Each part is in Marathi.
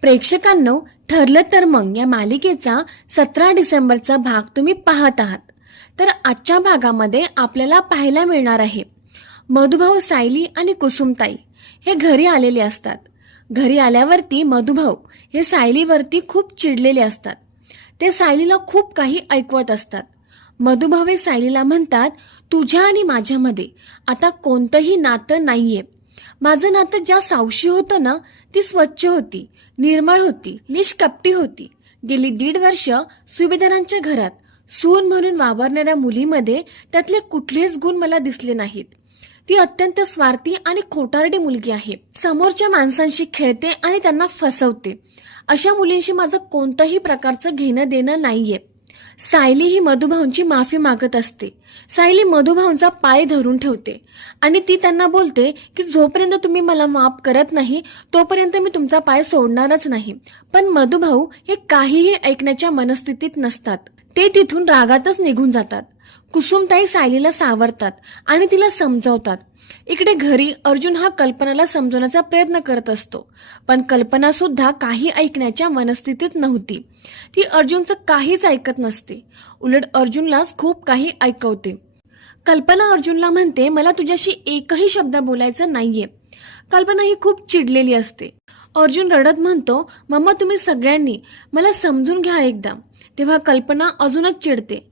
प्रेक्षकांनो ठरलं तर मग या मालिकेचा सतरा डिसेंबरचा भाग तुम्ही पाहत आहात. तर आजच्या भागामध्ये आपल्याला पाहायला मिळणार आहे मधुभाऊ सायली आणि कुसुमताई हे घरी आलेले असतात. घरी आल्यावरती मधुभाऊ हे सायलीवरती खूप चिडलेले असतात. ते सायलीला खूप काही ऐकवत असतात. मधुभाऊ हे सायलीला म्हणतात तुझ्या आणि माझ्यामध्ये आता कोणतंही नातं नाहीये. माझं नातं ज्या सावशी होतं ना ती स्वच्छ होती निर्मळ होती निष्कपटी होती. गेली दीड वर्ष सुभेदारांच्या घरात सून म्हणून वावरणाऱ्या मुलीमध्ये त्यातले कुठलेच गुण मला दिसले नाहीत. ती अत्यंत स्वार्थी आणि खोटारडी मुलगी आहे. समोरच्या माणसांशी खेळते आणि त्यांना फसवते. अशा मुलींशी माझं कोणतंही प्रकारचं घेणं देणं नाहीये. सायली ही मधुभाऊंची माफी मागत असते. सायली मधुभाऊंचा पाय धरून ठेवते. आणि ती त्यांना बोलते की जोपर्यंत तुम्ही मला माफ करत नाही तोपर्यंत मी तुमचा पाय सोडणारच नाही. पण मधुभाऊ हे काहीही ऐकण्याच्या मनस्थितीत नसतात. ते तिथून रागातच निघून जातात. कुसुमताई सायलीला सावरतात आणि तिला समजवतात. इकडे घरी अर्जुन हा कल्पनाला समजवण्याचा प्रयत्न करत असतो. पण कल्पना सुद्धा काही ऐकण्याच्या मनस्थितीत नव्हती. ती अर्जुनचं काहीच ऐकत नसते. उलट अर्जुनलाच खूप काही ऐकवते. कल्पना अर्जुनला म्हणते मला तुझ्याशी एकही शब्द बोलायचं नाहीये. कल्पना ही खूप चिडलेली असते. अर्जुन रडत म्हणतो मम्मा तुम्ही सगळ्यांनी मला समजून घ्या एकदा. तेव्हा कल्पना अजूनच चिडते.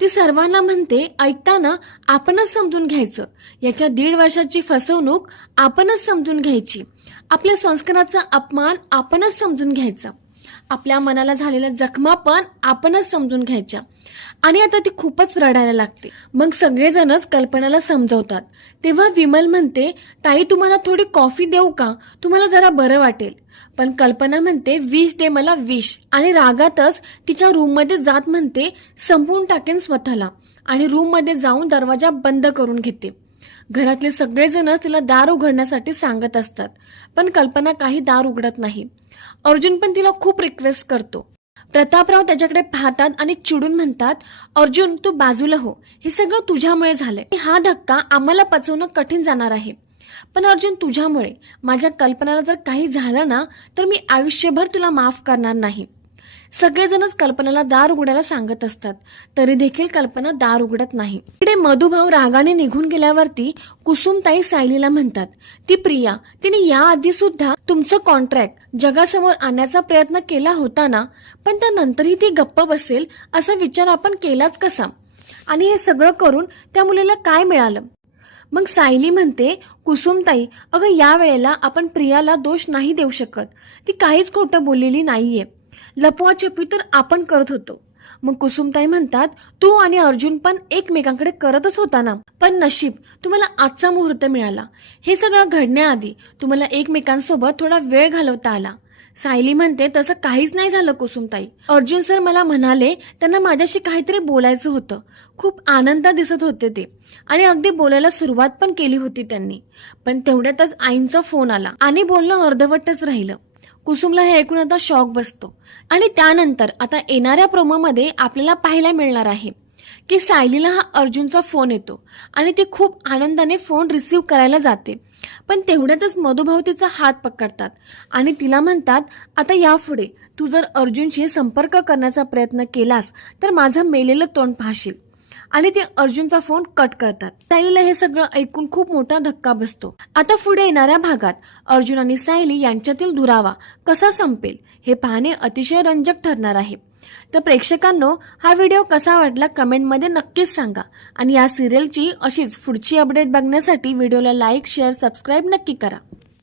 ती सर्वांना म्हणते ऐकताना आपणच समजून घ्यायचं. याच्या दीड वर्षाची फसवणूक आपणच समजून घ्यायची. आपल्या संस्काराचा अपमान आपणच समजून घ्यायचा. आपल्या मनाला झालेल्या जखमा पण आपणच समजून घ्यायच्या. आणि आता ती खूपच रडायला लागते. मग सगळेजणच कल्पनाला समजवतात. तेव्हा विमल म्हणते ताई तुम्हाला थोडी कॉफी देऊ का? तुम्हाला जरा बरं वाटेल. पण कल्पना म्हणते विष दे मला विष. आणि रागातच तिच्या रूममध्ये जात म्हणते संपवून टाकेन स्वतःला. आणि रूममध्ये जाऊन दरवाजा बंद करून घेते. घरातले सगळेजणच तिला दार उघडण्यासाठी सांगत असतात. पण कल्पना काही दार उघडत नाही. अर्जुन पण तिला खूप रिक्वेस्ट करतो. प्रतापराव त्याच्याकडे पाहतात आणि चिडून म्हणतात अर्जुन तू बाजूला हो. हे सगळं तुझ्यामुळे झालंय. हा धक्का आम्हाला पचवणं कठीण जाणार आहे. पण अर्जुन तुझ्यामुळे. माझ्या कल्पनाला जर काही झालं ना तर मी आयुष्यभर तुला माफ करणार नाही. सगळेजणच कल्पनाला दार उघडायला सांगत असतात. तरी देखील कल्पना दार उघडत नाही. इकडे मधुभाऊ रागाने निघून गेल्यावरती कुसुमताई सायलीला म्हणतात ती प्रिया तिने याआधी सुद्धा तुमचं कॉन्ट्रॅक्ट जगासमोर आणण्याचा प्रयत्न केला होता ना? पण त्यानंतरही ती गप्प बसेल असा विचार आपण केलाच कसा? आणि हे सगळं करून त्या मुलीला काय मिळालं? मग सायली म्हणते कुसुमताई अगं या वेळेला आपण प्रियाला दोष नाही देऊ शकत. ती काहीच खोटं बोललेली नाहीये. लपवाछपी तर आपण करत होतो. मग कुसुमताई म्हणतात तू आणि अर्जुन पण एकमेकांकडे करतच होता ना. पण नशीब तुम्हाला आजचा मुहूर्त मिळाला. हे सगळं घडण्याआधी तुम्हाला एकमेकांसोबत थोडा वेळ घालवता आला. सायली म्हणते तसं काहीच नाही झालं कुसुमताई. अर्जुन सर मला म्हणाले त्यांना माझ्याशी काहीतरी बोलायचं होतं. खूप आनंदात दिसत होते ते. आणि अगदी बोलायला सुरुवात पण केली होती त्यांनी. पण तेवढ्यातच आईंचा फोन आला. आणि बोलणं अर्धवटच राहिलं. कुसुमला हे ऐकून आता शॉक बसतो. आणि त्यानंतर आता येणाऱ्या प्रोमोमध्ये आपल्याला पाहायला मिळणार आहे की सायलीला हा अर्जुनचा फोन येतो आणि ती खूप आनंदाने फोन रिसीव करायला जाते. पण तेवढ्यातच मधुभाऊ तिचा हात पकडतात आणि तिला म्हणतात आता यापुढे तू जर अर्जुनशी संपर्क करण्याचा प्रयत्न केलास तर माझं मेलेलं तोंड पाहशील. आणि ते अर्जुनचा फोन कट करतात. सायलीला हे सगळं ऐकून खूप मोठा धक्का बसतो. आता पुढे येणाऱ्या भागात अर्जुन आणि सायली यांच्यातील दुरावा कसा संपेल हे पाहणे अतिशय रंजक ठरणार आहे. तर प्रेक्षकांनो हा व्हिडिओ कसा वाटला कमेंटमध्ये नक्कीच सांगा. आणि या सिरियलची अशीच पुढची अपडेट बघण्यासाठी व्हिडिओला लाईक शेअर सबस्क्राईब नक्की करा.